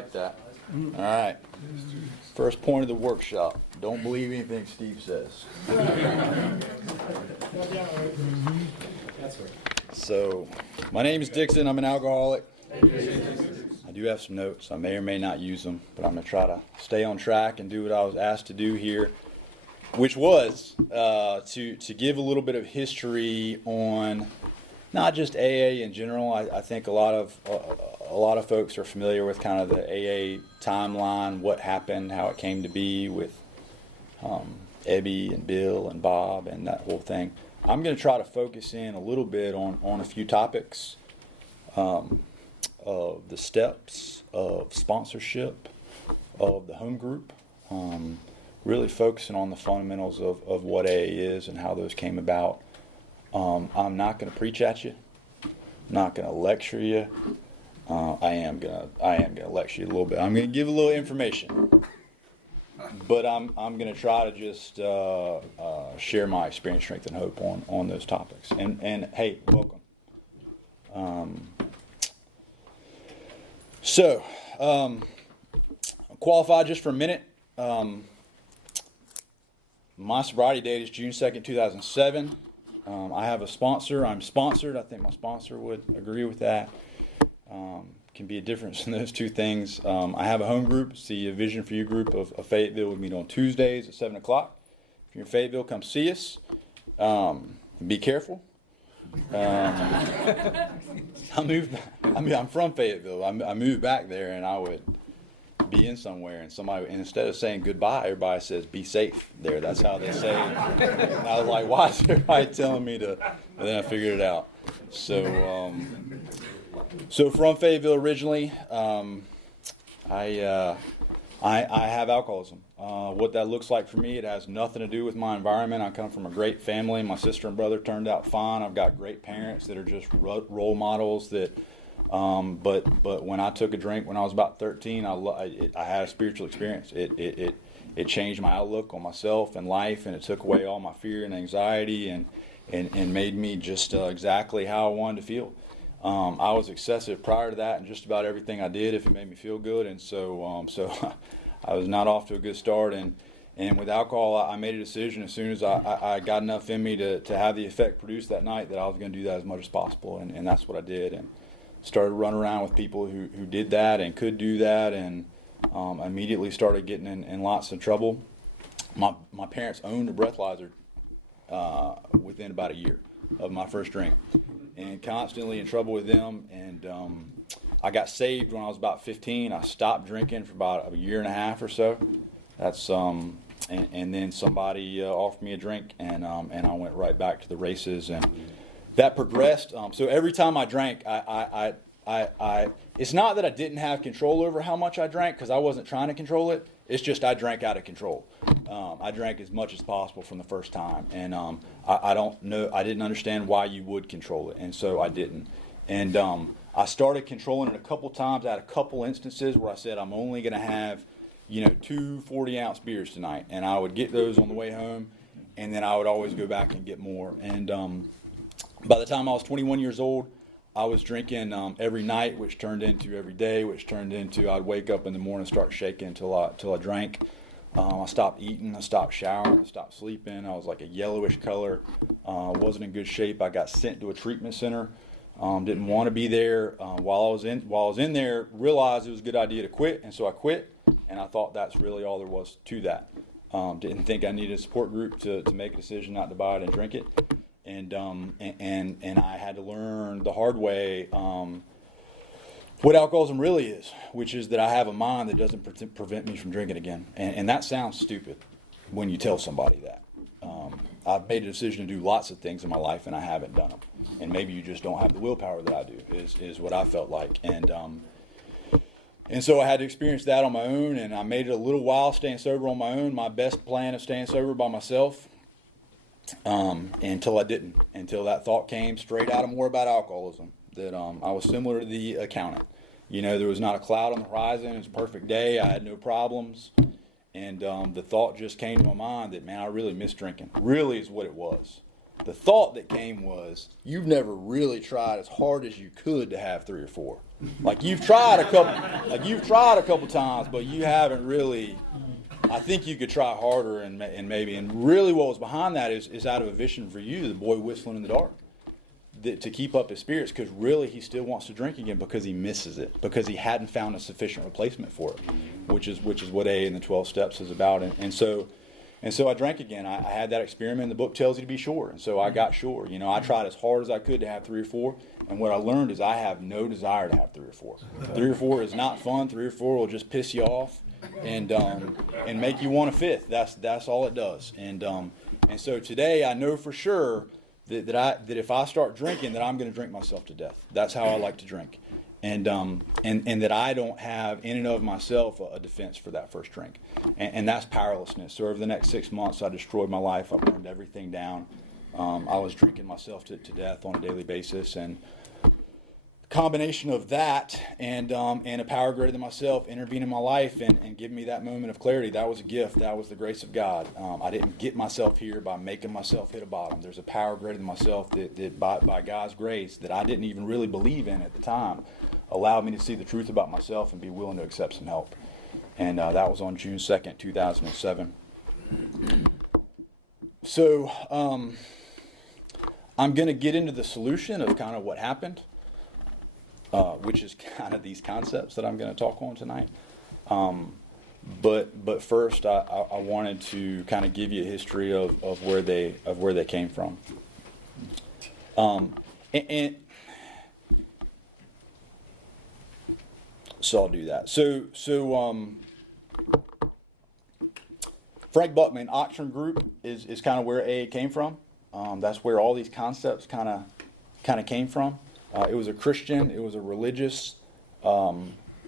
like that. All right. First point of the workshop. Don't believe anything Steve says. So, my name is Dixon. I'm an alcoholic. I do have some notes. I may or may not use them, but I'm going to try to stay on track and do what I was asked to do here, which was to give a little bit of history on not just AA in general. I think a lot of folks are familiar with kind of the AA timeline, what happened, how it came to be with Ebby and Bill and Bob and that whole thing. I'm going to try to focus in a little bit on a few topics of the steps of sponsorship of the home group, really focusing on the fundamentals of what AA is and how those came about. I'm not going to preach at you. I'm not going to lecture you. I am gonna lecture you a little bit. I'm going to give a little information, but I'm going to try to just share my experience, strength, and hope on those topics. And hey, welcome. So, qualify just for a minute. My sobriety date is June 2nd, 2007. I have a sponsor. I'm sponsored. I think my sponsor would agree with that. Can be a difference in those two things. I have a home group. It's the Vision for You group of Fayetteville. We meet on Tuesdays at 7 o'clock. If you're in Fayetteville, come see us. Be careful. I'm from Fayetteville. I moved back there, and I would be in somewhere, and instead of saying goodbye, everybody says be safe there. That's how they say it. And I was like, why is everybody telling me to? And then I figured it out. So from Fayetteville originally. I have alcoholism. What that looks like for me, it has nothing to do with my environment. I come from a great family. My sister and brother turned out fine. I've got great parents that are just role models that. But when I took a drink when I was about 13, I had a spiritual experience. It changed my outlook on myself and life, and it took away all my fear and anxiety and made me just exactly how I wanted to feel. I was excessive prior to that in just about everything I did if it made me feel good, and so I was not off to a good start. And with alcohol, I made a decision as soon as I got enough in me to have the effect produced that night that I was going to do that as much as possible, and that's what I did. And started running around with people who did that and could do that, and immediately started getting in lots of trouble. My parents owned a breathalyzer within about a year of my first drink, and constantly in trouble with them. And I got saved when I was about 15. I stopped drinking for about a year and a half or so. That's and then somebody offered me a drink, and I went right back to the races, and that progressed. So every time I drank, I it's not that I didn't have control over how much I drank, because I wasn't trying to control it. It's just I drank out of control. I drank as much as possible from the first time, and I don't know. I didn't understand why you would control it, and so I didn't. And I started controlling it a couple times. I had a couple instances where I said I'm only going to have, 2 40-ounce beers tonight, and I would get those on the way home, and then I would always go back and get more. And by the time I was 21 years old, I was drinking every night, which turned into every day, which turned into I'd wake up in the morning and start shaking until I drank. I stopped eating, I stopped showering, I stopped sleeping. I was like a yellowish color. Wasn't in good shape. I got sent to a treatment center. Didn't want to be there. While I was in there, realized it was a good idea to quit, and so I quit. And I thought that's really all there was to that. Didn't think I needed a support group to make a decision not to buy it and drink it. And I had to learn the hard way what alcoholism really is, which is that I have a mind that doesn't prevent me from drinking again. And that sounds stupid when you tell somebody that. I've made a decision to do lots of things in my life, and I haven't done them. And maybe you just don't have the willpower that I do, is what I felt like. And so I had to experience that on my own, and I made it a little while staying sober on my own, my best plan of staying sober by myself. Until I didn't, until that thought came straight out of More About Alcoholism, that I was similar to the accountant. There was not a cloud on the horizon. It was a perfect day. I had no problems. And the thought just came to my mind that, man, I really miss drinking. Really is what it was. The thought that came was, you've never really tried as hard as you could to have 3 or 4. Like you've tried a couple times, but you haven't really. I think you could try harder and maybe. And really, what was behind that is out of a vision for you, the boy whistling in the dark, to keep up his spirits, because really he still wants to drink again because he misses it, because he hadn't found a sufficient replacement for it, which is what A in the 12 steps is about. And so I drank again. I had that experiment. The book tells you to be sure, and so I got sure. I tried as hard as I could to have 3 or 4, and what I learned is I have no desire to have 3 or 4. 3 or 4 is not fun. 3 or 4 will just piss you off and make you want a fifth. That's all it does. And so today I know for sure that if I start drinking, that I'm going to drink myself to death. That's how I like to drink, and that I don't have in and of myself a defense for that first drink, and that's powerlessness. So over the next 6 months, I destroyed my life. I burned everything down. I was drinking myself to death on a daily basis, and combination of that and a power greater than myself intervened in my life and giving me that moment of clarity. That was a gift. That was the grace of God. I didn't get myself here by making myself hit a bottom. There's a power greater than myself that by God's grace, that I didn't even really believe in at the time, allowed me to see the truth about myself and be willing to accept some help. And that was on June 2nd, 2007. So I'm going to get into the solution of kind of what happened. Which is kind of these concepts that I'm going to talk on tonight. But first, I wanted to kind of give you a history of where they came from. And so I'll do that. So Frank Buckman, Oxford Group is kind of where AA came from. That's where all these concepts kind of came from. It was a Christian, it was a religious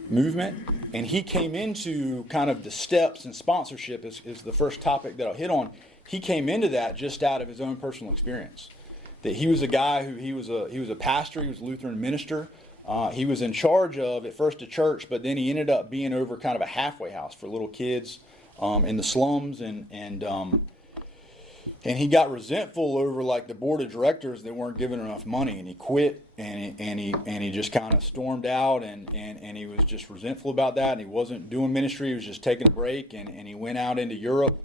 movement, and he came into kind of the steps, and sponsorship is the first topic that I'll hit on. He came into that just out of his own personal experience. That he was a guy who he was a pastor, he was a Lutheran minister. He was in charge of at first a church, but then he ended up being over kind of a halfway house for little kids in the slums, and he got resentful over like the board of directors that weren't giving enough money, and he quit, and he just kind of stormed out, and he was just resentful about that, and he wasn't doing ministry, he was just taking a break, and he went out into Europe.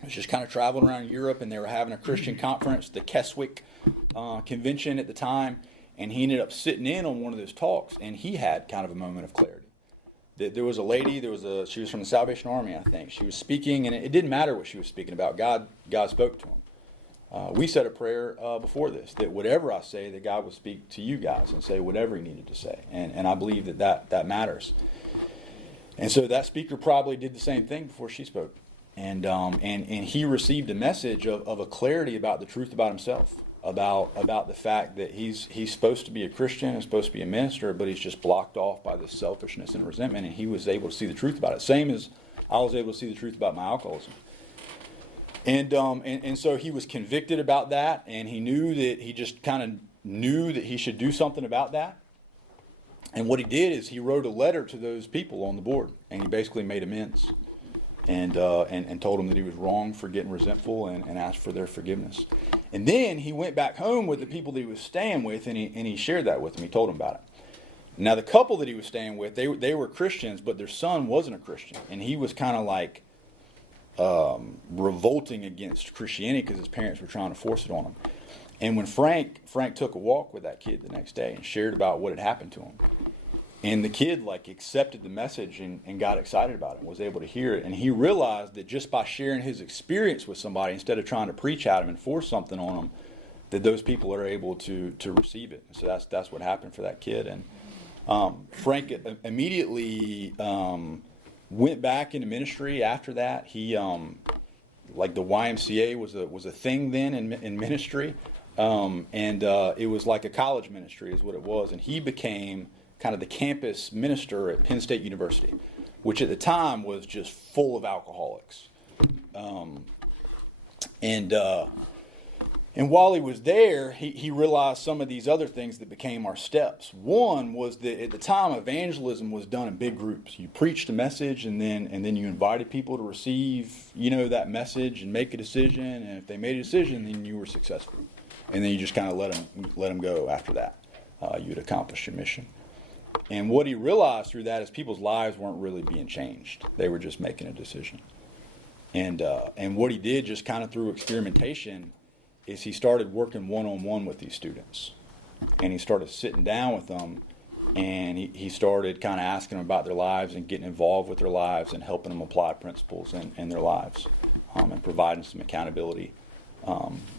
He was just kind of traveling around Europe, and they were having a Christian conference, the Keswick convention at the time, and he ended up sitting in on one of those talks, and he had kind of a moment of clarity. There was a lady, she was from the Salvation Army, I think. She was speaking, and it didn't matter what she was speaking about. God spoke to him. We said a prayer before this, that whatever I say, that God would speak to you guys and say whatever he needed to say. And I believe that matters. And so that speaker probably did the same thing before she spoke. And he received a message of a clarity about the truth about himself. About the fact that he's supposed to be a Christian, he's supposed to be a minister, but he's just blocked off by this selfishness and resentment, and he was able to see the truth about it. Same as I was able to see the truth about my alcoholism. And so he was convicted about that, and he knew that he just kind of knew that he should do something about that. And what he did is he wrote a letter to those people on the board, and he basically made amends. And told them that he was wrong for getting resentful and asked for their forgiveness. And then he went back home with the people that he was staying with, and he shared that with them. He told them about it. Now, the couple that he was staying with, they were Christians, but their son wasn't a Christian. And he was kind of like revolting against Christianity because his parents were trying to force it on him. And when Frank took a walk with that kid the next day and shared about what had happened to him, and the kid accepted the message and got excited about it and was able to hear it. And he realized that just by sharing his experience with somebody, instead of trying to preach at him and force something on them, that those people are able to receive it. So that's what happened for that kid. And Frank immediately went back into ministry after that. He the YMCA was a thing then in ministry. It was like a college ministry is what it was. And he became kind of the campus minister at Penn State University, which at the time was just full of alcoholics. And while he was there, he realized some of these other things that became our steps. One was that at the time, evangelism was done in big groups. You preached a message, and then you invited people to receive, that message and make a decision. And if they made a decision, then you were successful. And then you just kind of let them go after that. You'd accomplished your mission. And what he realized through that is people's lives weren't really being changed. They were just making a decision. And what he did, just kind of through experimentation, is he started working one-on-one with these students. And he started sitting down with them, and he started kind of asking them about their lives and getting involved with their lives and helping them apply principles in their lives, and providing some accountability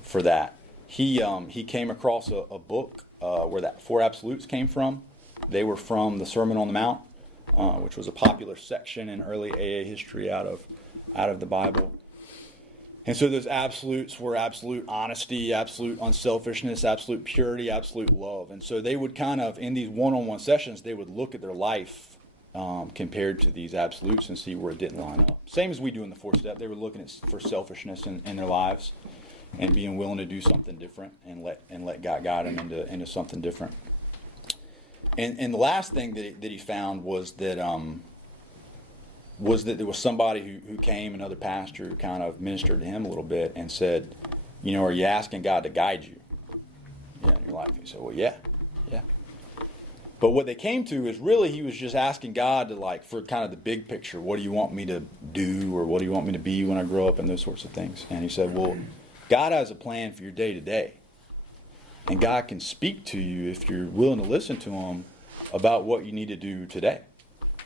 for that. He came across a book where that 4 absolutes came from. They were from the Sermon on the Mount, which was a popular section in early AA history out of the Bible. And so those absolutes were absolute honesty, absolute unselfishness, absolute purity, absolute love. And so they would kind of, in these one-on-one sessions, they would look at their life compared to these absolutes and see where it didn't line up. Same as we do in the 4th step. They were looking for selfishness in their lives and being willing to do something different and let God guide them into something different. And the last thing that he found was that there was somebody who came, another pastor, who kind of ministered to him a little bit and said, are you asking God to guide you in your life? He said, well, yeah. But what they came to is really he was just asking God to, for kind of the big picture. What do you want me to do, or what do you want me to be when I grow up, and those sorts of things. And he said, well, God has a plan for your day to day. And God can speak to you if you're willing to listen to him about what you need to do today.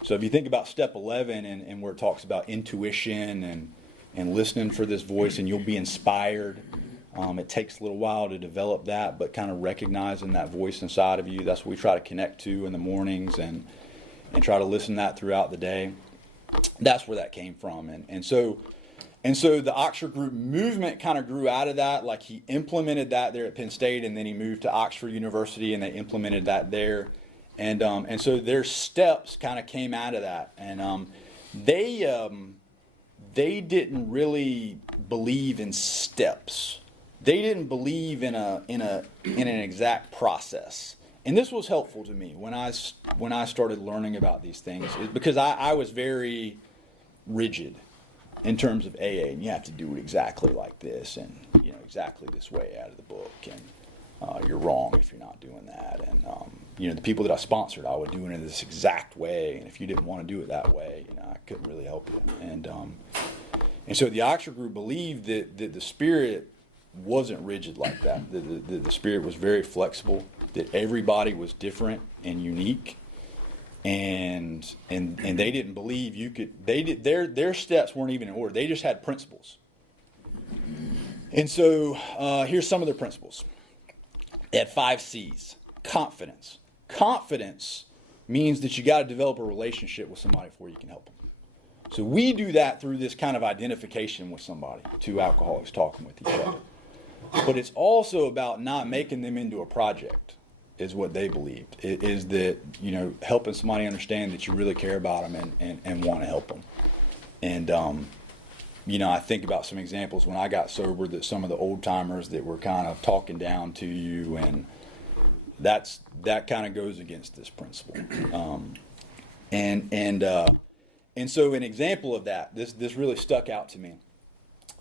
So if you think about step 11 and where it talks about intuition and listening for this voice, and you'll be inspired. It takes a little while to develop that, but kind of recognizing that voice inside of you. That's what we try to connect to in the mornings and try to listen to that throughout the day. That's where that came from. And so the Oxford Group movement kind of grew out of that. Like, he implemented that there at Penn State, and then he moved to Oxford University, and they implemented that there. And so their steps kind of came out of that. And they didn't really believe in steps. They didn't believe in an exact process. And this was helpful to me when I started learning about these things, because I was very rigid in terms of AA, and you have to do it exactly like this, and exactly this way out of the book, and you're wrong if you're not doing that. And the people that I sponsored, I would do it in this exact way, and if you didn't want to do it that way, I couldn't really help you. And so the Oxford Group believed that the Spirit wasn't rigid like that. The Spirit was very flexible. That everybody was different and unique. And they didn't believe you could. Their steps weren't even in order. They just had principles. And so here's some of their principles. They had 5 C's. Confidence. Confidence means that you got to develop a relationship with somebody before you can help them. So we do that through this kind of identification with somebody. 2 alcoholics talking with each other. But it's also about not making them into a project, is what they believed. It is that, helping somebody understand that you really care about them and want to help them. And, I think about some examples when I got sober, that some of the old timers that were kind of talking down to you, and that kind of goes against this principle. And so an example of that, this really stuck out to me.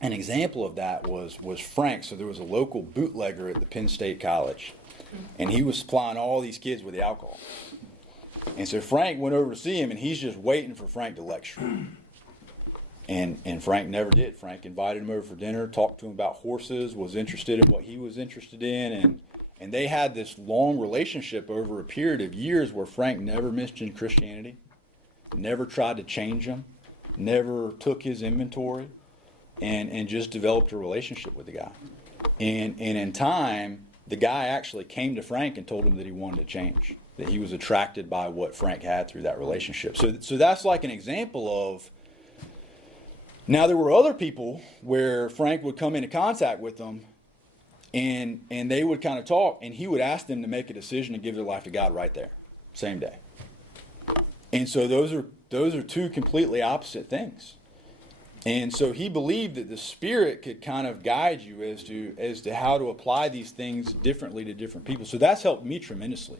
An example of that was Frank. So there was a local bootlegger at the Penn State College, and he was supplying all these kids with the alcohol. And so Frank went over to see him, and he's just waiting for Frank to lecture. And Frank never did. Frank invited him over for dinner, talked to him about horses, was interested in what he was interested in, and they had this long relationship over a period of years where Frank never mentioned Christianity, never tried to change him, never took his inventory, and just developed a relationship with the guy. And in time, the guy actually came to Frank and told him that he wanted to change, that he was attracted by what Frank had through that relationship. So that's like an example of. Now, there were other people where Frank would come into contact with them, and they would kind of talk, and he would ask them to make a decision to give their life to God right there, same day. And so those are 2 completely opposite things. And so he believed that the Spirit could kind of guide you as to how to apply these things differently to different people. So that's helped me tremendously.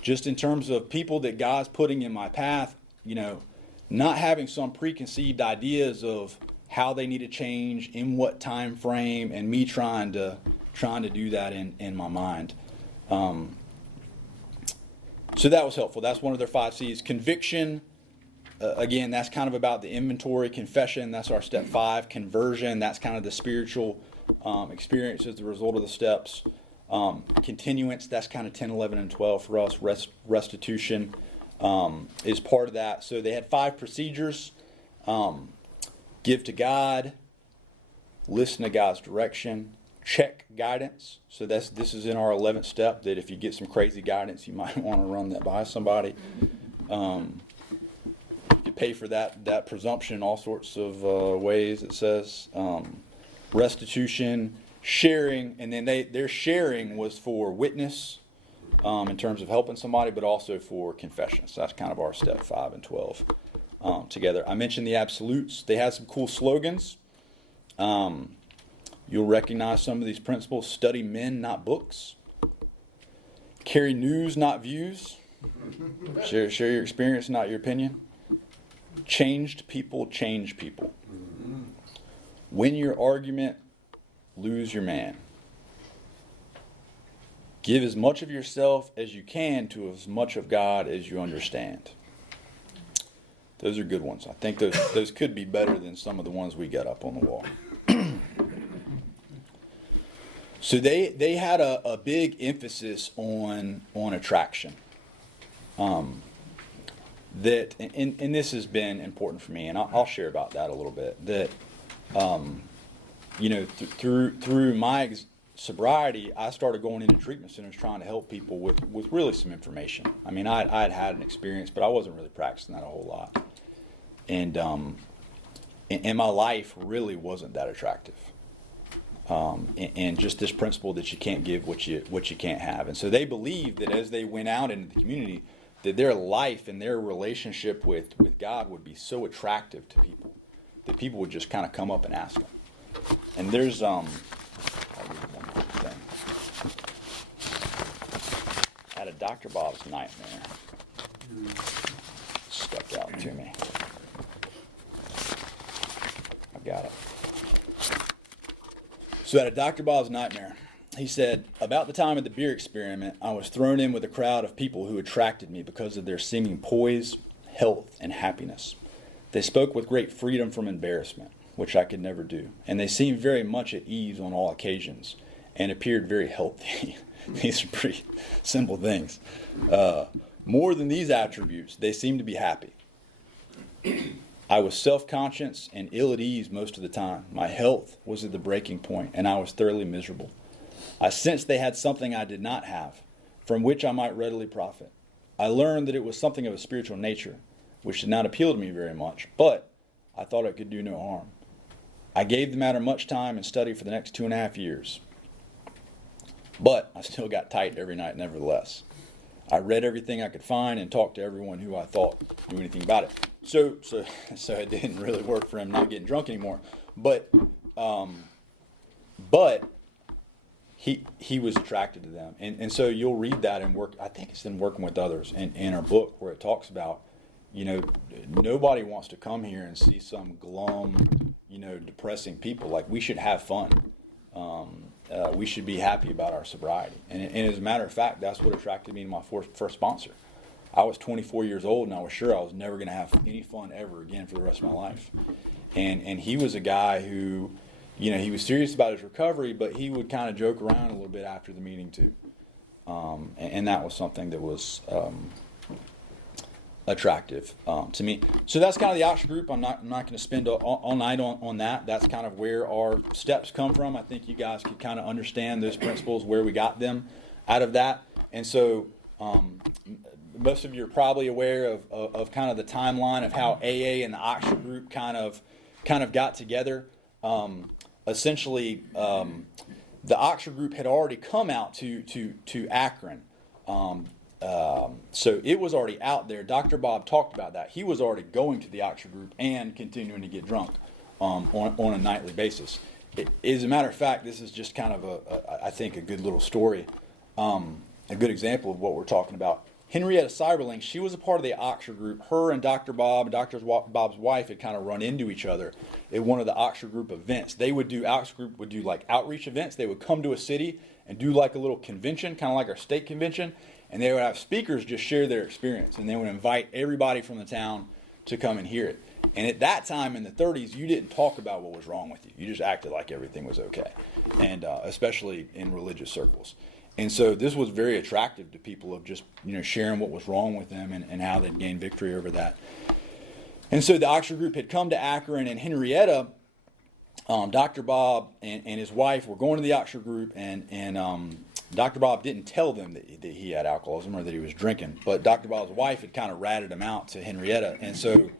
Just in terms of people that God's putting in my path, not having some preconceived ideas of how they need to change, in what time frame, and me trying to do that in my mind. So that was helpful. That's one of their 5 C's. Conviction, again, that's kind of about the inventory. Confession, that's our step 5. Conversion, that's kind of the spiritual experience as the result of the steps. Continuance, that's kind of 10, 11, and 12 for us. Restitution is part of that. So they had 5 procedures. Give to God, listen to God's direction, check guidance. So this is in our 11th step, that if you get some crazy guidance, you might want to run that by somebody. You pay for that presumption in all sorts of ways, it says. Restitution, sharing, and then their sharing was for witness in terms of helping somebody, but also for confession. So that's kind of our step 5 and 12 together. I mentioned the absolutes. They had some cool slogans. You'll recognize some of these principles. Study men, not books. Carry news, not views. Share your experience, not your opinion. Changed people change people. Win your argument, lose your man. Give as much of yourself as you can to as much of God as you understand. Those are good ones. I think those could be better than some of the ones we got up on the wall. So they had a big emphasis on attraction. That and this has been important for me, and I'll share about that a little bit. That through my sobriety, I started going into treatment centers trying to help people with really some information. I mean, I'd had an experience, but I wasn't really practicing that a whole lot, and my life really wasn't that attractive. And just this principle that you can't give what you can't have. And so they believed that as they went out into the community, that their life and their relationship with God would be so attractive to people that people would just kind of come up and ask them. And there's I'll read one quick thing. At a Dr. Bob's nightmare, stuck out to me. I've got it. So at a Dr. Bob's nightmare, he said, about the time of the beer experiment, I was thrown in with a crowd of people who attracted me because of their seeming poise, health, and happiness. They spoke with great freedom from embarrassment, which I could never do, and they seemed very much at ease on all occasions and appeared very healthy. These are pretty simple things. More than these attributes, they seemed to be happy. I was self-conscious and ill at ease most of the time. My health was at the breaking point, and I was thoroughly miserable. I sensed they had something I did not have, from which I might readily profit. I learned that it was something of a spiritual nature, which did not appeal to me very much, but I thought it could do no harm. I gave the matter much time and study for the next 2.5 years. But I still got tight every night nevertheless. I read everything I could find and talked to everyone who I thought knew anything about it. So it didn't really work for him not getting drunk anymore. But he was attracted to them. And so you'll read that and work. I think it's in Working with Others in our book where it talks about, nobody wants to come here and see some glum, depressing people. Like, we should have fun. We should be happy about our sobriety. And as a matter of fact, that's what attracted me to my first sponsor. I was 24 years old, and I was sure I was never going to have any fun ever again for the rest of my life. And he was a guy who, he was serious about his recovery, but he would kind of joke around a little bit after the meeting too. And that was something that was attractive to me. So that's kind of the Oxford group. I'm not going to spend all night on that. That's kind of where our steps come from. I think you guys could kind of understand those principles, where we got them out of that. And so most of you are probably aware of kind of the timeline of how AA and the Oxford group kind of got together. Essentially, the Oxford group had already come out to Akron. So it was already out there. Dr. Bob talked about that. He was already going to the Oxford group and continuing to get drunk. on a nightly basis. As a matter of fact, this is just kind of I think a good little story, a good example of what we're talking about. Henrietta Cyberling, she was a part of the Oxford group. Her and Dr. Bob and Dr. Bob's wife had kind of run into each other at one of the Oxford group events. Oxford group would do like outreach events. They would come to a city and do like a little convention, kind of like our state convention, and they would have speakers just share their experience, and they would invite everybody from the town to come and hear it. And at that time in the 30s, you didn't talk about what was wrong with you. You just acted like everything was okay, and especially in religious circles. And so this was very attractive to people of just, sharing what was wrong with them and how they'd gained victory over that. And so the Oxford group had come to Akron, and Henrietta, Dr. Bob and his wife were going to the Oxford group, and Dr. Bob didn't tell them that he had alcoholism or that he was drinking, but Dr. Bob's wife had kind of ratted him out to Henrietta, and so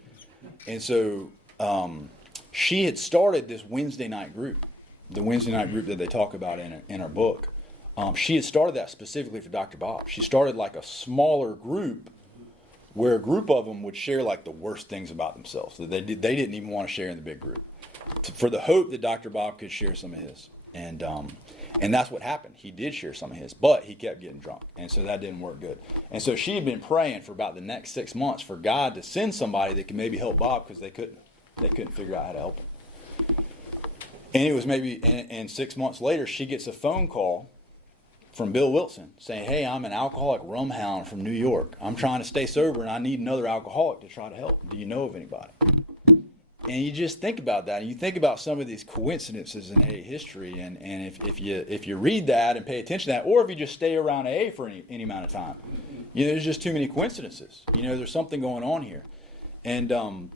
she had started this Wednesday night group, the Wednesday night group that they talk about in her book. She had started that specifically for Dr. Bob. She started like a smaller group where a group of them would share like the worst things about themselves that they didn't even want to share in the big group, for the hope that Dr. Bob could share some of his. And that's what happened. He did share some of his, but he kept getting drunk, and so that didn't work good. And so she had been praying for about the next 6 months for God to send somebody that could maybe help Bob, because they couldn't figure out how to help him. And it was and 6 months later, she gets a phone call from Bill Wilson saying, "Hey, I'm an alcoholic rum hound from New York. I'm trying to stay sober, and I need another alcoholic to try to help. Do you know of anybody?" And you just think about that, and you think about some of these coincidences in AA history, and if you read that and pay attention to that, or if you just stay around AA for any amount of time, there's just too many coincidences. There's something going on here. And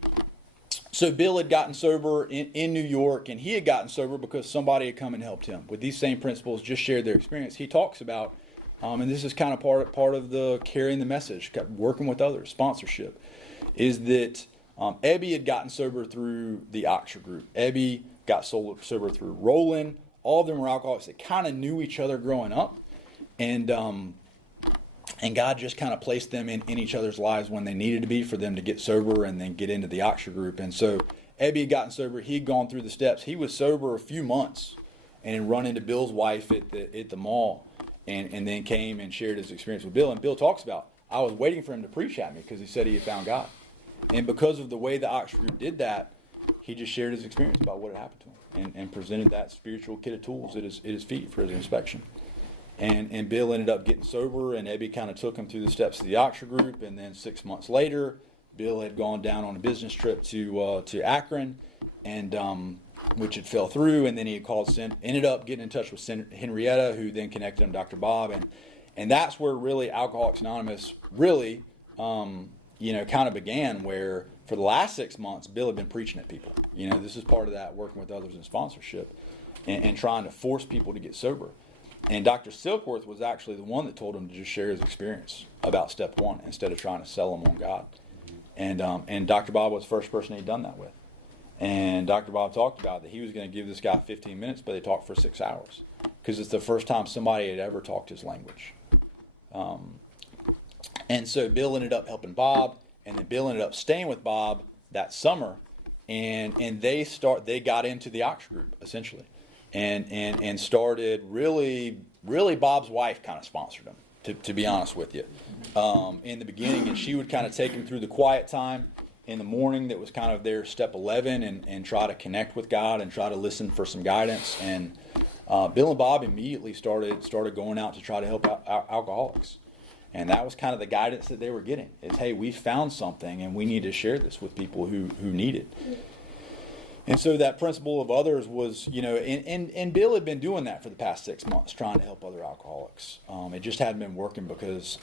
so Bill had gotten sober in New York, and he had gotten sober because somebody had come and helped him with these same principles, just shared their experience. He talks about, and this is kind of part of the carrying the message, working with others, sponsorship, is that Ebby had gotten sober through the Oxford group. Ebby got sober through Roland. All of them were alcoholics that kind of knew each other growing up, and God just kind of placed them in each other's lives when they needed to be for them to get sober and then get into the Oxford group. And so Ebby had gotten sober. He'd gone through the steps. He was sober a few months and run into Bill's wife at the mall, and then came and shared his experience with Bill. And Bill talks about, I was waiting for him to preach at me because he said he had found God. And because of the way the Oxford group did that, he just shared his experience about what had happened to him and presented that spiritual kit of tools at his feet for his inspection. And Bill ended up getting sober, and Ebby kind of took him through the steps of the Oxford group. And then 6 months later, Bill had gone down on a business trip to Akron, and which had fell through. And then he had ended up getting in touch with Henrietta, who then connected him to Dr. Bob, and that's where really Alcoholics Anonymous really kind of began. Where for the last 6 months, Bill had been preaching at people. This is part of that, working with others in sponsorship and trying to force people to get sober. And Dr. Silkworth was actually the one that told him to just share his experience about step one instead of trying to sell him on God. And Dr. Bob was the first person he'd done that with. And Dr. Bob talked about that he was going to give this guy 15 minutes, but they talked for 6 hours because it's the first time somebody had ever talked his language. And so Bill ended up helping Bob, and then Bill ended up staying with Bob that summer, and they got into the Oxford group essentially. And started really Bob's wife kind of sponsored him, to be honest with you, in the beginning. And she would kind of take him through the quiet time in the morning that was kind of their step 11 and try to connect with God and try to listen for some guidance. And Bill and Bob immediately started going out to try to help out alcoholics. And that was kind of the guidance that they were getting is, hey, we found something and we need to share this with people who need it. And so that principle of others was, and Bill had been doing that for the past 6 months, trying to help other alcoholics. It just hadn't been working because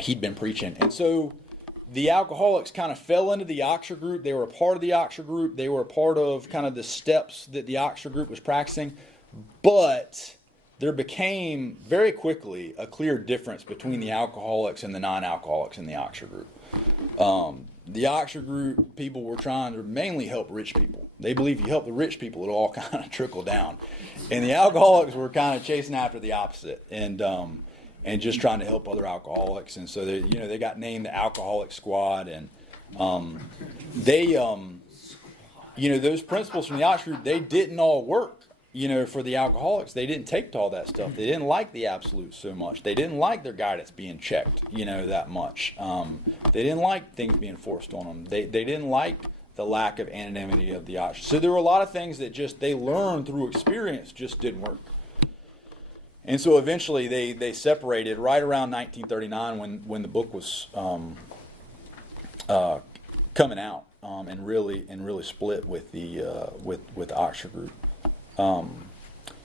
he'd been preaching. And so the alcoholics kind of fell into the Oxford group. They were a part of the Oxford group. They were a part of kind of the steps that the Oxford group was practicing. But there became very quickly a clear difference between the alcoholics and the non-alcoholics in the Oxford group. The Oxford group people were trying to mainly help rich people. They believe if you help the rich people, it'll all kind of trickle down. And the alcoholics were kind of chasing after the opposite and just trying to help other alcoholics. And so they got named the Alcoholic Squad, and they those principles from the Oxford group, they didn't all work, for the alcoholics. They didn't take to all that stuff. They didn't like the absolutes so much. They didn't like their guidance being checked, that much. They didn't like things being forced on them. They didn't like the lack of anonymity of the Oxford. So there were a lot of things that just they learned through experience just didn't work. And so eventually they separated right around 1939 when the book was coming out, and really split with the Oxford group.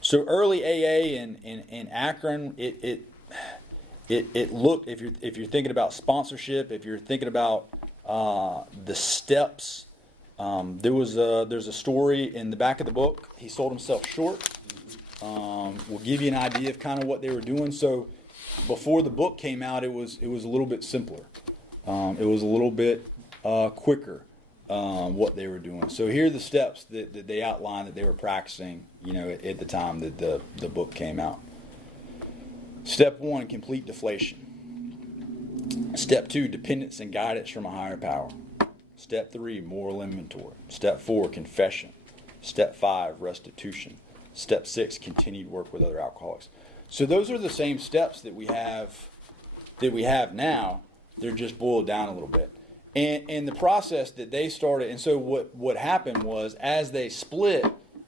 So early AA in Akron, it looked, if you're thinking about sponsorship, if you're thinking about the steps, there's a story in the back of the book. He sold himself short. We'll give you an idea of kind of what they were doing. So before the book came out, it was a little bit simpler. It was a little bit quicker, what they were doing. So here are the steps that they outlined that they were practicing, at the time that the book came out. Step 1, complete deflation. Step 2, dependence and guidance from a higher power. Step 3, moral inventory. Step 4, confession. Step 5, restitution. Step 6, continued work with other alcoholics. So those are the same steps that we have now. They're just boiled down a little bit. And the process that they started, and so what happened was, as they split,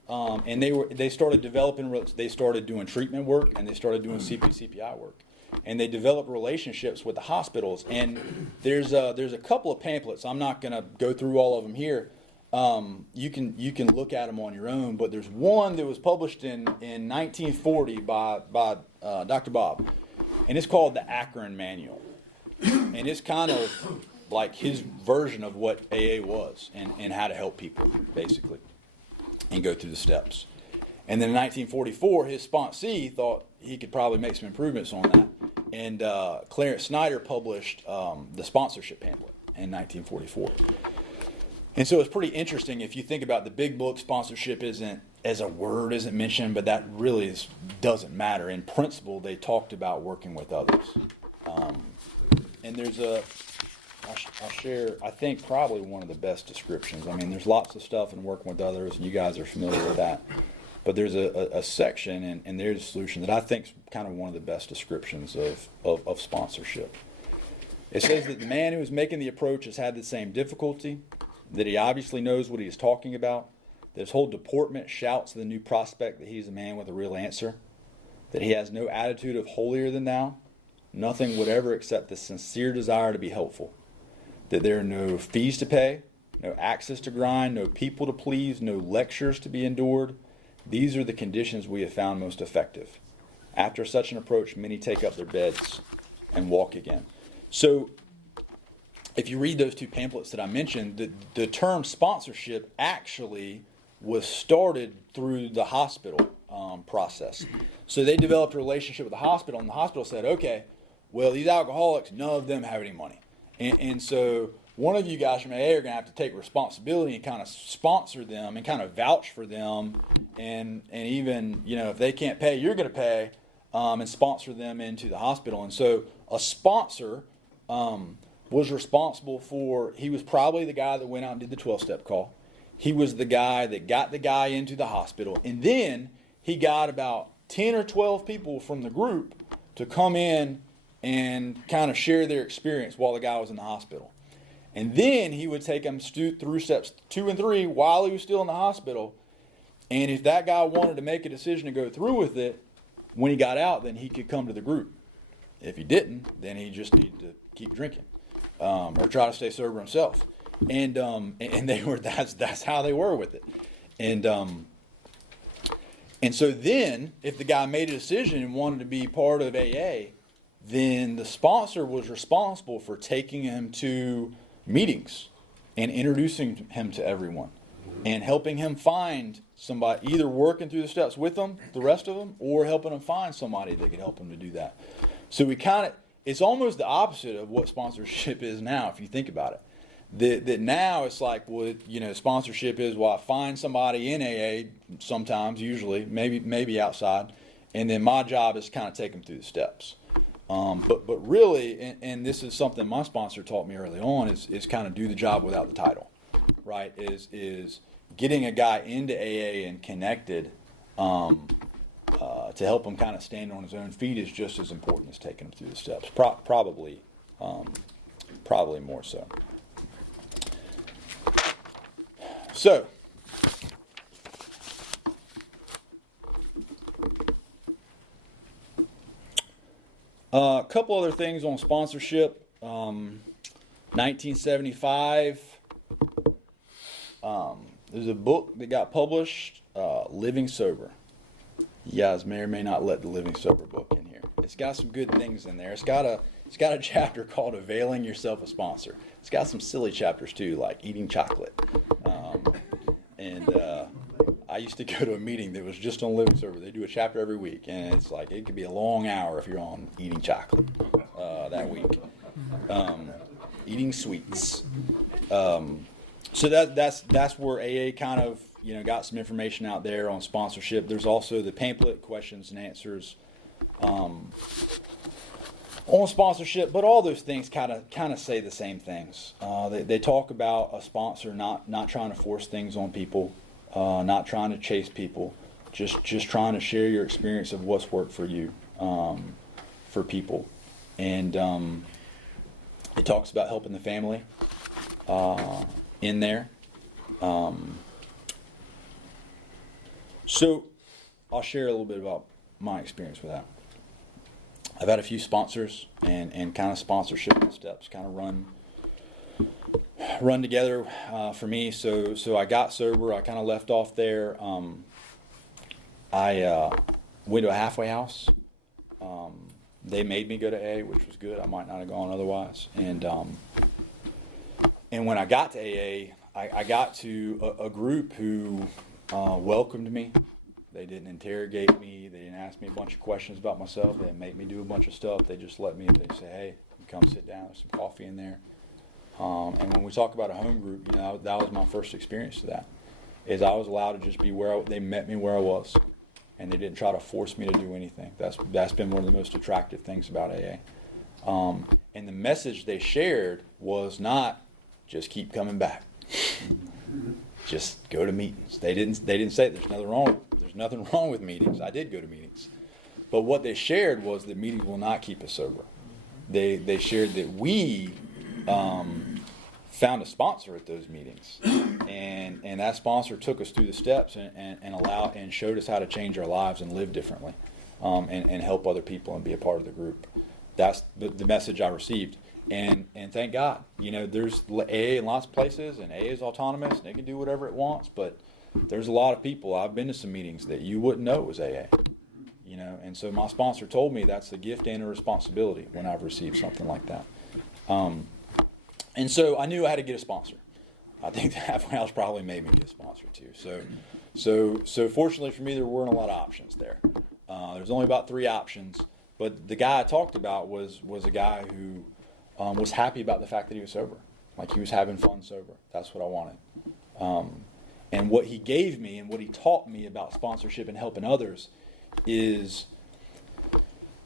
and they started developing, they started doing treatment work, and they started doing CPI work, and they developed relationships with the hospitals. And there's a couple of pamphlets. I'm not going to go through all of them here. You can look at them on your own, but there's one that was published in 1940 by Dr. Bob, and it's called the Akron Manual, and it's kind of like his version of what AA was and how to help people, basically, and go through the steps. And then in 1944, his sponsee thought he could probably make some improvements on that. And Clarence Snyder published the sponsorship pamphlet in 1944. And so it's pretty interesting if you think about the big book. Sponsorship isn't, as a word, isn't mentioned, but that really doesn't matter. In principle, they talked about working with others. And I'll share, I think, probably one of the best descriptions. I mean, there's lots of stuff in working with others, and you guys are familiar with that. But there's a section, and there's a solution that I think is kind of one of the best descriptions of sponsorship. It says that the man who is making the approach has had the same difficulty, that he obviously knows what he is talking about, that his whole deportment shouts to the new prospect that he's a man with a real answer, that he has no attitude of holier than thou, nothing whatever except the sincere desire to be helpful, that there are no fees to pay, no axes to grind, no people to please, no lectures to be endured. These are the conditions we have found most effective. After such an approach, many take up their beds and walk again. So, if you read those two pamphlets that I mentioned, the term sponsorship actually was started through the hospital process. So they developed a relationship with the hospital, and the hospital said, okay, well, these alcoholics, none of them have any money. And so one of you guys from AA are going to have to take responsibility and kind of sponsor them and kind of vouch for them. And even, if they can't pay, you're going to pay, and sponsor them into the hospital. And so a sponsor was responsible for, he was probably the guy that went out and did the 12-step call. He was the guy that got the guy into the hospital. And then he got about 10 or 12 people from the group to come in and kind of share their experience while the guy was in the hospital. And then he would take them through steps 2 and 3 while he was still in the hospital. And if that guy wanted to make a decision to go through with it, when he got out, then he could come to the group. If he didn't, then he just needed to keep drinking, or try to stay sober himself. And they were that's how they were with it. And so then, if the guy made a decision and wanted to be part of AA, then the sponsor was responsible for taking him to meetings and introducing him to everyone and helping him find somebody, either working through the steps with them, the rest of them, or helping him find somebody that could help him to do that. So it's almost the opposite of what sponsorship is now, if you think about it. That now it's like, well, sponsorship is, well, I find somebody in AA sometimes, usually, maybe outside, and then my job is to kind of take them through the steps. But really, and this is something my sponsor taught me early on, is kind of do the job without the title, right? Is getting a guy into AA and connected to help him kind of stand on his own feet is just as important as taking him through the steps. Probably more so. So, a couple other things on sponsorship. 1975, there's a book that got published, Living Sober. You guys may or may not let the Living Sober book in here. It's got some good things in there. It's got a chapter called Availing Yourself a Sponsor. It's got some silly chapters too, like eating chocolate. I used to go to a meeting that was just on Living Sober. They do a chapter every week, and it's like it could be a long hour if you're on eating chocolate that week. Eating sweets. So that's where AA kind of got some information out there on sponsorship. There's also the pamphlet, questions and answers on sponsorship, but all those things kind of say the same things. They talk about a sponsor not trying to force things on people, not trying to chase people, just trying to share your experience of what's worked for you, for people, and it talks about helping the family in there. So I'll share a little bit about my experience with that. I've had a few sponsors and kind of sponsorship steps kind of run together for me. So I got sober. I kind of left off there. I went to a halfway house. They made me go to AA, which was good. I might not have gone otherwise. And when I got to AA, I got to a group who welcomed me. They didn't interrogate me. They didn't ask me a bunch of questions about myself. They didn't make me do a bunch of stuff. They just let me. They say, "Hey, come sit down. There's some coffee in there." And when we talk about a home group, that was my first experience to that. Is I was allowed to just be they met me where I was, and they didn't try to force me to do anything. That's been one of the most attractive things about AA. And the message they shared was not just keep coming back. Just go to meetings. They didn't say there's nothing wrong with meetings. I did go to meetings. But what they shared was that meetings will not keep us sober. They shared that we found a sponsor at those meetings, and that sponsor took us through the steps and showed us how to change our lives and live differently, and help other people and be a part of the group. That's the message I received. And thank God, there's AA in lots of places, and AA is autonomous, and it can do whatever it wants, but there's a lot of people, I've been to some meetings that you wouldn't know was AA, and so my sponsor told me that's a gift and a responsibility when I've received something like that. And so I knew I had to get a sponsor. I think the halfway house probably made me get a sponsor too. So fortunately for me, there weren't a lot of options there. There's only about 3 options, but the guy I talked about was a guy who was happy about the fact that he was sober. Like he was having fun sober. That's what I wanted. And what he gave me and what he taught me about sponsorship and helping others is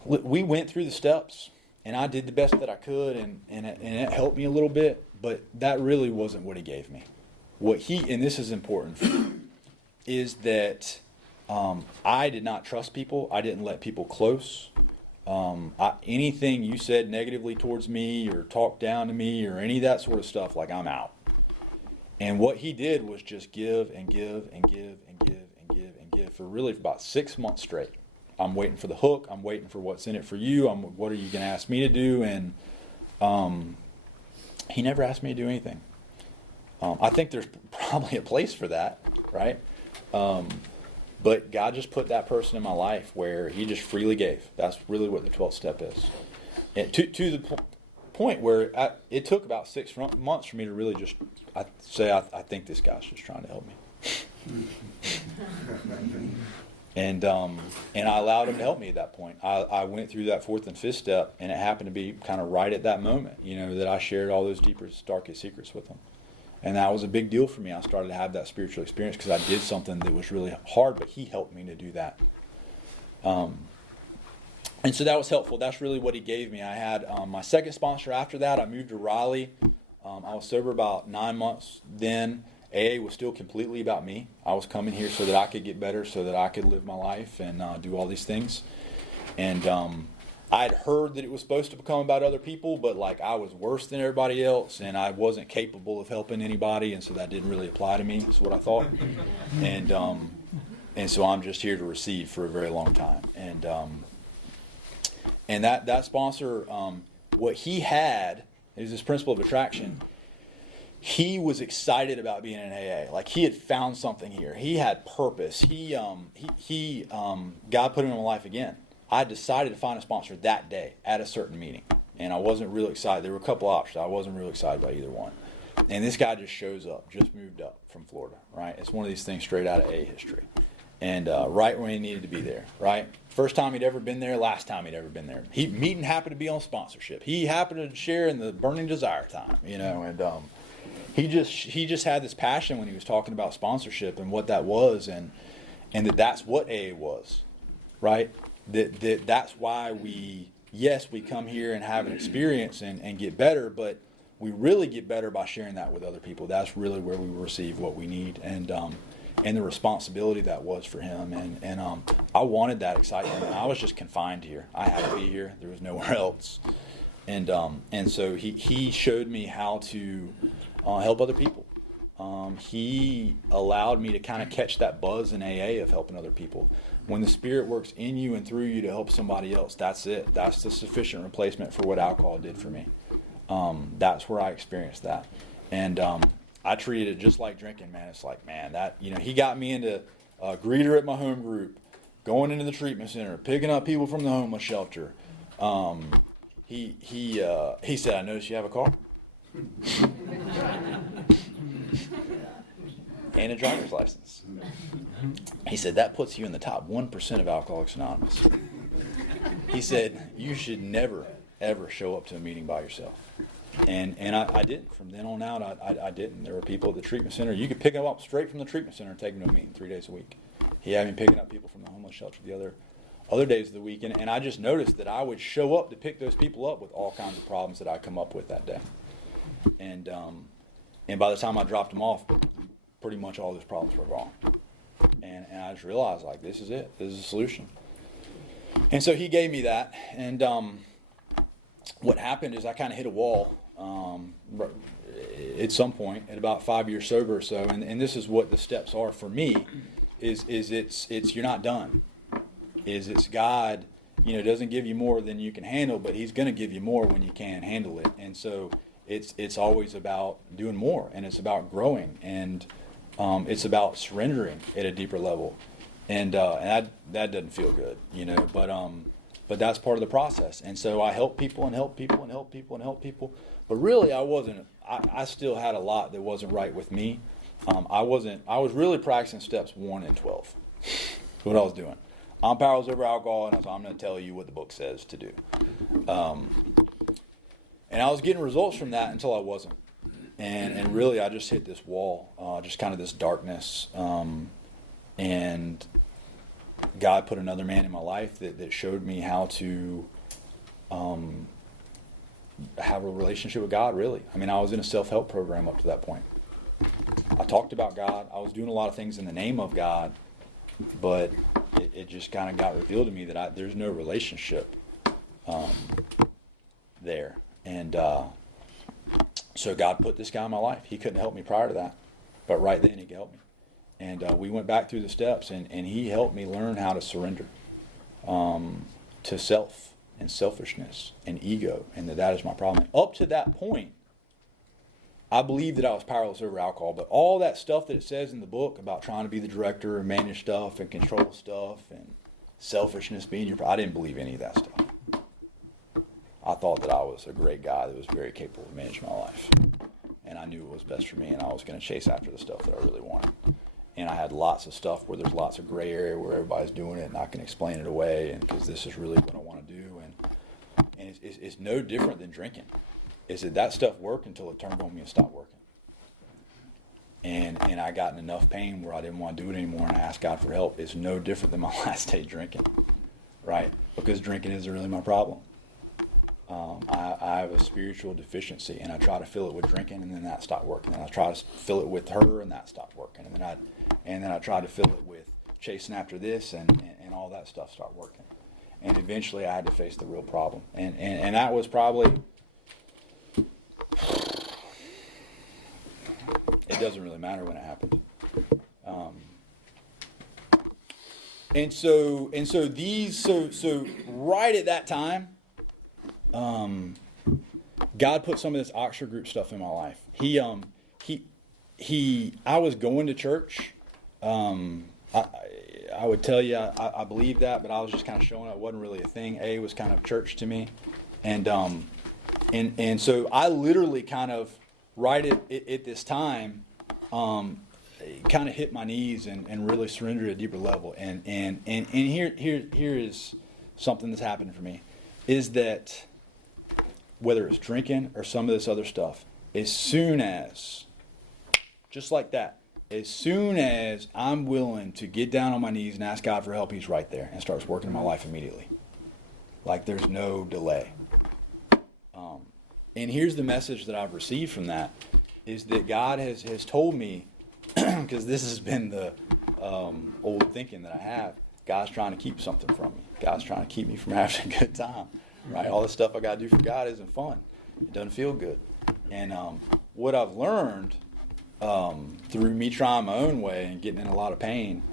we went through the steps, and I did the best that I could, and it helped me a little bit, but that really wasn't what he gave me. And this is important for me, is that I did not trust people. I didn't let people close. Anything you said negatively towards me or talked down to me or any of that sort of stuff, like I'm out. And what he did was just give and give and give and give and give and give for about 6 months straight. I'm waiting for the hook. I'm waiting for what's in it for you. What are you going to ask me to do? And he never asked me to do anything. I think there's probably a place for that, right? But God just put that person in my life where he just freely gave. That's really what the 12th step is. And to the point where it took about 6 months for me to really just say, I think this guy's just trying to help me. And I allowed him to help me at that point. I went through that 4th and 5th step, and it happened to be kind of right at that moment, that I shared all those deepest, darkest secrets with him. And that was a big deal for me. I started to have that spiritual experience because I did something that was really hard, but he helped me to do that. And so that was helpful. That's really what he gave me. I had my second sponsor after that. I moved to Raleigh. I was sober about 9 months then, AA was still completely about me. I was coming here so that I could get better, so that I could live my life and do all these things. And I had heard that it was supposed to become about other people, but like I was worse than everybody else, and I wasn't capable of helping anybody, and so that didn't really apply to me. Is what I thought. And so I'm just here to receive for a very long time. And that sponsor, what he had is this principle of attraction. He was excited about being in AA. Like he had found something here. He had purpose. God put him in my life again. I decided to find a sponsor that day at a certain meeting, and I wasn't really excited. There were a couple options. I wasn't really excited by either one. And this guy just shows up, just moved up from Florida, right? It's one of these things straight out of AA history. And right when he needed to be there, right? First time he'd ever been there, last time he'd ever been there. Meeting happened to be on sponsorship. He happened to share in the burning desire time, and he just had this passion when he was talking about sponsorship and what that was, and that's what AA was, right? That's why we come here and have an experience and get better, but we really get better by sharing that with other people. That's really where we receive what we need, and the responsibility that was for him. And I wanted that excitement. I was just confined here. I had to be here. There was nowhere else. And so he showed me how to help other people. He allowed me to kind of catch that buzz in AA of helping other people. When the Spirit works in you and through you to help somebody else, that's it. That's the sufficient replacement for what alcohol did for me. That's where I experienced that. And I treated it just like drinking, man. It's like, man, that, he got me into greeter at my home group, going into the treatment center, picking up people from the homeless shelter. He said, I noticed you have a car. And a driver's license. He said, that puts you in the top 1% of Alcoholics Anonymous. He said, you should never, ever show up to a meeting by yourself. And I didn't. From then on out, I didn't. There were people at the treatment center. You could pick them up straight from the treatment center and take them to a meeting 3 days a week. He had me picking up people from the homeless shelter the other days of the week. And I just noticed that I would show up to pick those people up with all kinds of problems that I come up with that day. And by the time I dropped them off, pretty much all those problems were gone. And I just realized, like, this is it. This is the solution. And so he gave me that. And what happened is I kind of hit a wall at some point, at about 5 years sober or so. And this is what the steps are for me, is it's you're not done. It's God, doesn't give you more than you can handle, but he's going to give you more when you can handle it. And so it's always about doing more, and it's about growing, and it's about surrendering at a deeper level. And that doesn't feel good, but that's part of the process. And so I help people and help people and help people and help people. But really, I still had a lot that wasn't right with me. I was really practicing steps 1 and 12. That's what I was doing. I'm powerless over alcohol, and I'm going to tell you what the book says to do. And I was getting results from that until I wasn't. And really, I just hit this wall, just kind of this darkness. And God put another man in my life that showed me how to have a relationship with God, really. I mean, I was in a self-help program up to that point. I talked about God. I was doing a lot of things in the name of God, but it just kind of got revealed to me that there's no relationship there. And so God put this guy in my life. He couldn't help me prior to that, but right then he could help me. And we went back through the steps, and he helped me learn how to surrender to self and selfishness and ego, and that is my problem. And up to that point, I believed that I was powerless over alcohol, but all that stuff that it says in the book about trying to be the director and manage stuff and control stuff and selfishness being your I didn't believe any of that stuff. I thought that I was a great guy that was very capable of managing my life. And I knew it was best for me, and I was going to chase after the stuff that I really wanted. And I had lots of stuff where there's lots of gray area where everybody's doing it, and I can explain it away, and because this is really what I want to do. And it's no different than drinking. Is that stuff worked until it turned on me and stopped working. And I got in enough pain where I didn't want to do it anymore, and I asked God for help. It's no different than my last day drinking, right? Because drinking isn't really my problem. I have a spiritual deficiency, and I try to fill it with drinking, and then that stopped working. And I try to fill it with her, and that stopped working. And then I tried to fill it with chasing after this, and all that stuff stopped working. And eventually, I had to face the real problem. And that was probably, it doesn't really matter when it happened. And so right at that time, God put some of this Oxford group stuff in my life. I was going to church. I would tell you I believe that, but I was just kind of showing up. It wasn't really a thing. A was kind of church to me, and so I literally kind of right at this time, kind of hit my knees and really surrendered at a deeper level. And here is something that's happened for me, is that whether it's drinking or some of this other stuff, as soon as, just like that, as soon as I'm willing to get down on my knees and ask God for help, He's right there and starts working in my life immediately. Like there's no delay. And here's the message that I've received from that, is that God has told me, because this has been the old thinking that I have, God's trying to keep something from me. God's trying to keep me from having a good time. Right? All the stuff I got to do for God isn't fun. It doesn't feel good. And what I've learned through me trying my own way and getting in a lot of pain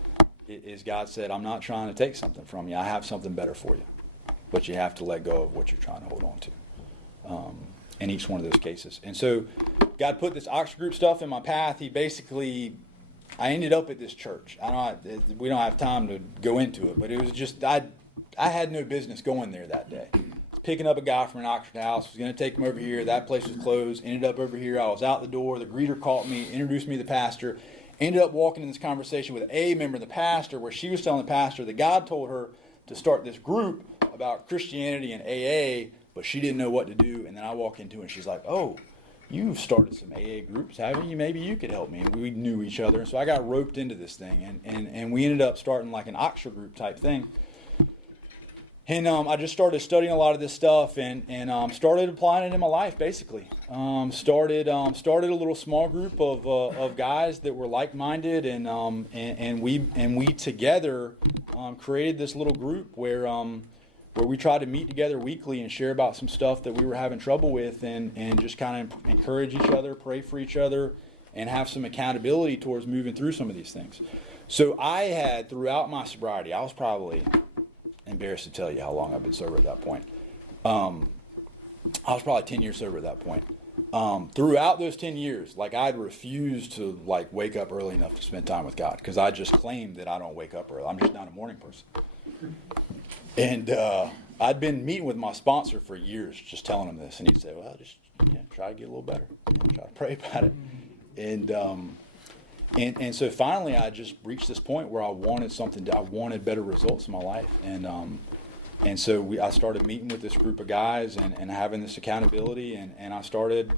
is God said, I'm not trying to take something from you. I have something better for you. But you have to let go of what you're trying to hold on to in each one of those cases. And so God put this Oxford group stuff in my path. I ended up at this church. We don't have time to go into it, but it was just, I had no business going there that day. Picking up a guy from an Oxford house, was going to take him over here. That place was closed. Ended up over here. I was out the door. The greeter caught me, introduced me to the pastor. Ended up walking in this conversation with a member of the pastor, where she was telling the pastor that God told her to start this group about Christianity and AA, but she didn't know what to do. And then I walk into it, and she's like, "Oh, you've started some AA groups, haven't you? Maybe you could help me." And we knew each other, and so I got roped into this thing, and we ended up starting like an Oxford group type thing. And I just started studying a lot of this stuff and started applying it in my life, basically. Started a little small group of guys that were like-minded, and we together created this little group where we tried to meet together weekly and share about some stuff that we were having trouble with, and just kind of encourage each other, pray for each other, and have some accountability towards moving through some of these things. So I had, throughout my sobriety, I was probably embarrassed to tell you how long I've been sober at that point. I was probably 10 years sober at that point. Throughout those 10 years, like I'd refused to like wake up early enough to spend time with God, because I just claimed that I don't wake up early. I'm just not a morning person. And I'd been meeting with my sponsor for years, just telling him this, and he'd say, "Well, just try to get a little better, try to pray about it." And so finally, I just reached this point where I wanted better results in my life, and so I started meeting with this group of guys and having this accountability, and I started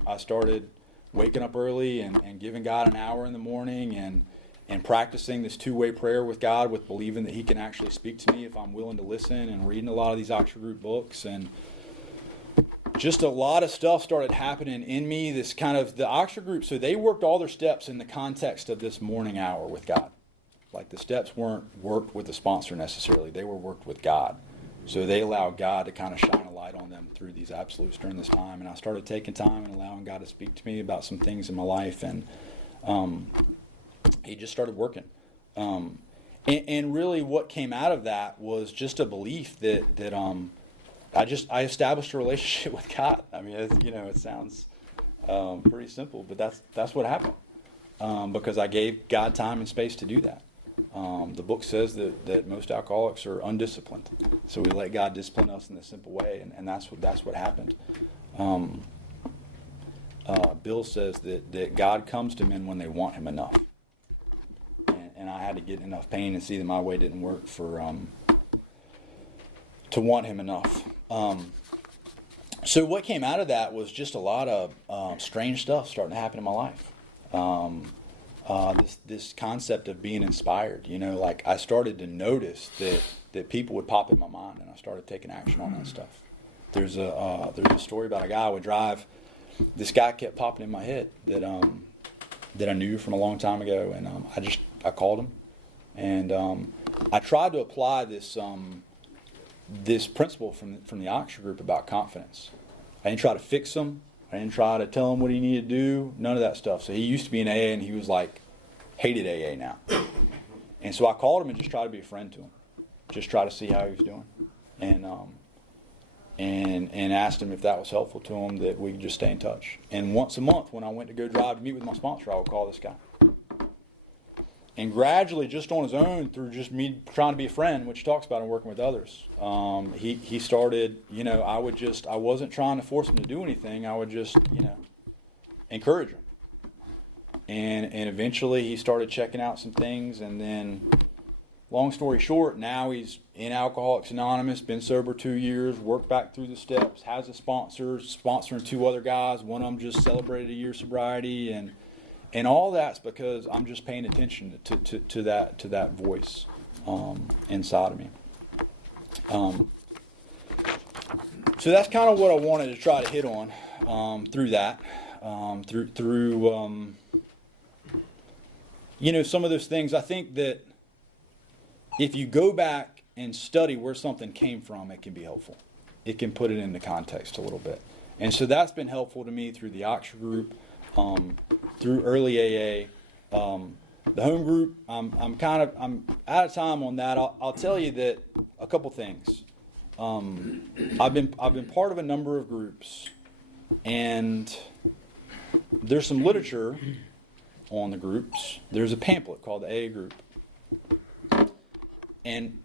waking up early and giving God an hour in the morning and practicing this two-way prayer with God, with believing that He can actually speak to me if I'm willing to listen, and reading a lot of these Oxford group books, and just a lot of stuff started happening in me. This kind of the Oxford group, so they worked all their steps in the context of this morning hour with God. Like the steps weren't worked with the sponsor necessarily; they were worked with God. So they allowed God to kind of shine a light on them through these absolutes during this time. And I started taking time and allowing God to speak to me about some things in my life, and He just started working. And really, what came out of that was just a belief that I established a relationship with God. I mean, it sounds pretty simple, but that's what happened, because I gave God time and space to do that. The book says that most alcoholics are undisciplined, so we let God discipline us in a simple way, and that's what happened. Bill says that God comes to men when they want Him enough, and I had to get enough pain and see that my way didn't work to want Him enough. So what came out of that was just a lot of strange stuff starting to happen in my life. This concept of being inspired, like I started to notice that people would pop in my mind, and I started taking action on that stuff. there's a story about a guy I would drive. This guy kept popping in my head that I knew from a long time ago, and I called him, and I tried to apply this principle from the Oxford group about confidence. I didn't try to fix him. I didn't try to tell him what he needed to do. None of that stuff. So he used to be in AA, and he was like hated AA now. And so I called him and just tried to be a friend to him, just try to see how he was doing, and asked him if that was helpful to him, that we could just stay in touch. And once a month, when I went to go drive to meet with my sponsor, I would call this guy. And gradually, just on his own, through just me trying to be a friend, which he talks about in working with others, he started, I wasn't trying to force him to do anything. I would just, encourage him. And eventually he started checking out some things, and then, long story short, now he's in Alcoholics Anonymous, been sober 2 years, worked back through the steps, has a sponsor, sponsoring 2 other guys. One of them just celebrated a year sobriety, and all that's because I'm just paying attention to that voice inside of me. So that's kind of what I wanted to try to hit on through that, through some of those things. I think that if you go back and study where something came from, it can be helpful. It can put it into context a little bit. And so that's been helpful to me through the Oxford group, through early AA. The home group, I'm out of time on that. I'll tell you that a couple things. I've been part of a number of groups, and there's some literature on the groups. There's a pamphlet called the AA Group. And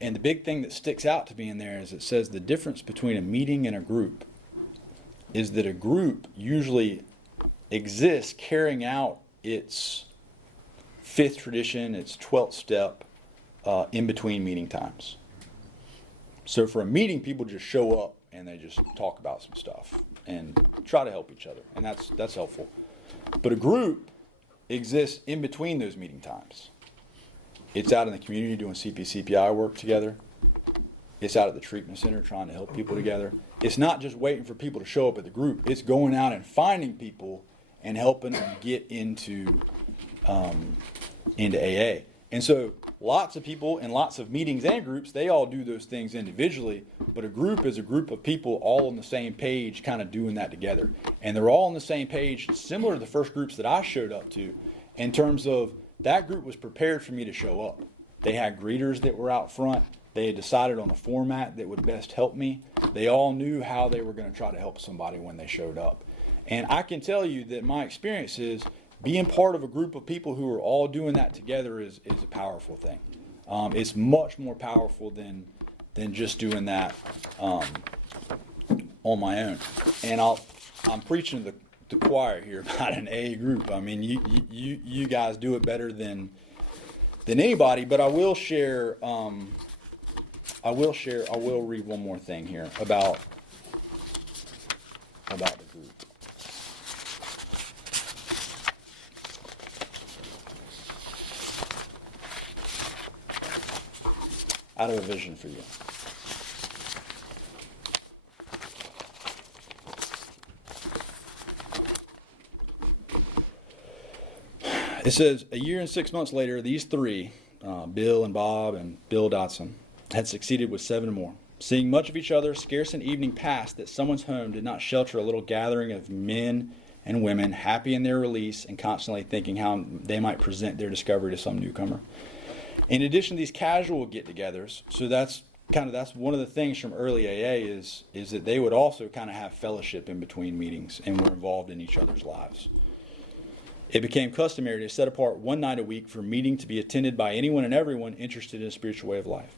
the big thing that sticks out to me in there is it says the difference between a meeting and a group is that a group usually exists carrying out its 5th tradition, its 12th step, in between meeting times. So for a meeting, people just show up and they just talk about some stuff and try to help each other, and that's helpful. But a group exists in between those meeting times. It's out in the community doing CPI work together. It's out at the treatment center trying to help people together. It's not just waiting for people to show up at the group. It's going out and finding people and helping them get into AA. And so lots of people in lots of meetings and groups, they all do those things individually, but a group is a group of people all on the same page kind of doing that together. And they're all on the same page, similar to the first groups that I showed up to, in terms of that group was prepared for me to show up. They had greeters that were out front. They had decided on a format that would best help me. They all knew how they were going to try to help somebody when they showed up. And I can tell you that my experience is being part of a group of people who are all doing that together is a powerful thing. It's much more powerful than just doing that on my own. And I'm preaching to the choir here about an A group. I mean, you guys do it better than anybody. But I will share. I will read one more thing here about the group. Out of a vision for you. It says, a year and 6 months later, these 3, Bill and Bob and Bill Dodson, had succeeded with 7 more. Seeing much of each other, scarce an evening passed that someone's home did not shelter a little gathering of men and women happy in their release and constantly thinking how they might present their discovery to some newcomer. In addition to these casual get-togethers, so that's one of the things from early AA is that they would also kind of have fellowship in between meetings and were involved in each other's lives. It became customary to set apart one night a week for a meeting to be attended by anyone and everyone interested in a spiritual way of life.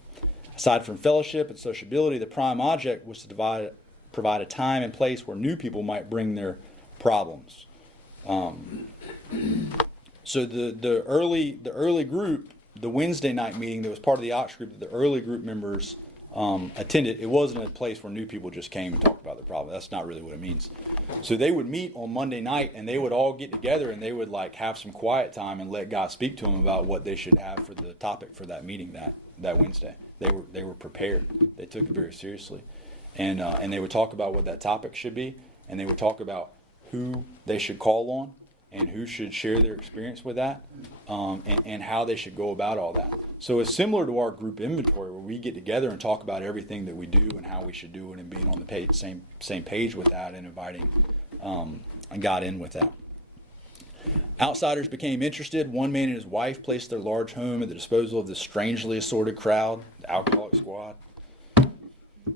Aside from fellowship and sociability, the prime object was to provide a time and place where new people might bring their problems. So the early group, the Wednesday night meeting that was part of the Ox group that the early group members attended, it wasn't a place where new people just came and talked about their problem. That's not really what it means. So they would meet on Monday night and they would all get together and they would have some quiet time and let God speak to them about what they should have for the topic for that meeting that Wednesday. They were prepared. They took it very seriously. and they would talk about what that topic should be, and they would talk about who they should call on and who should share their experience with that, and how they should go about all that. So it's similar to our group inventory, where we get together and talk about everything that we do and how we should do it, and being on the same page with that, and inviting God in with that. Outsiders became interested. One man and his wife placed their large home at the disposal of this strangely assorted crowd, the Alcoholic Squad.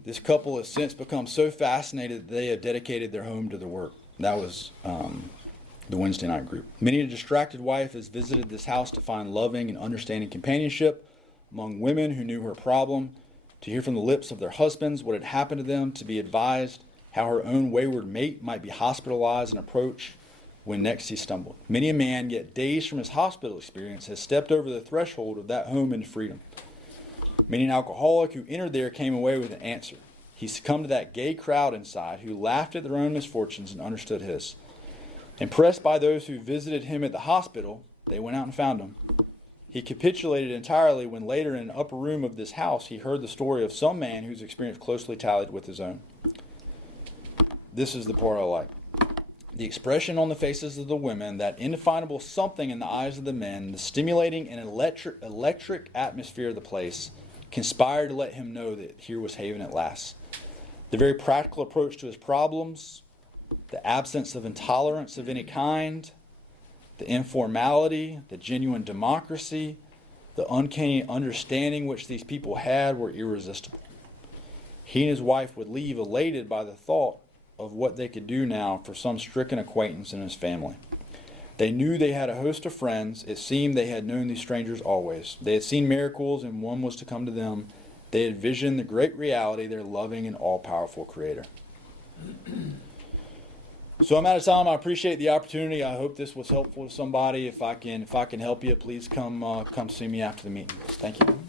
This couple has since become so fascinated that they have dedicated their home to the work. That was the Wednesday night group. Many a distracted wife has visited this house to find loving and understanding companionship among women who knew her problem, to hear from the lips of their husbands what had happened to them, to be advised how her own wayward mate might be hospitalized and approached when next he stumbled. Many a man, yet days from his hospital experience, has stepped over the threshold of that home into freedom. Many an alcoholic who entered there came away with an answer. He succumbed to that gay crowd inside who laughed at their own misfortunes and understood his. Impressed by those who visited him at the hospital, they went out and found him. He capitulated entirely when later in an upper room of this house he heard the story of some man whose experience closely tallied with his own. This is the part I like. The expression on the faces of the women, that indefinable something in the eyes of the men, the stimulating and electric atmosphere of the place, conspired to let him know that here was haven at last. The very practical approach to his problems, the absence of intolerance of any kind, the informality, the genuine democracy, the uncanny understanding which these people had were irresistible. He and his wife would leave elated by the thought of what they could do now for some stricken acquaintance in his family. They knew they had a host of friends. It seemed they had known these strangers always. They had seen miracles, and one was to come to them. They had visioned the great reality, their loving and all-powerful Creator. So I'm out of time. I appreciate the opportunity. I hope this was helpful to somebody. If I can help you, please come see me after the meeting. Thank you.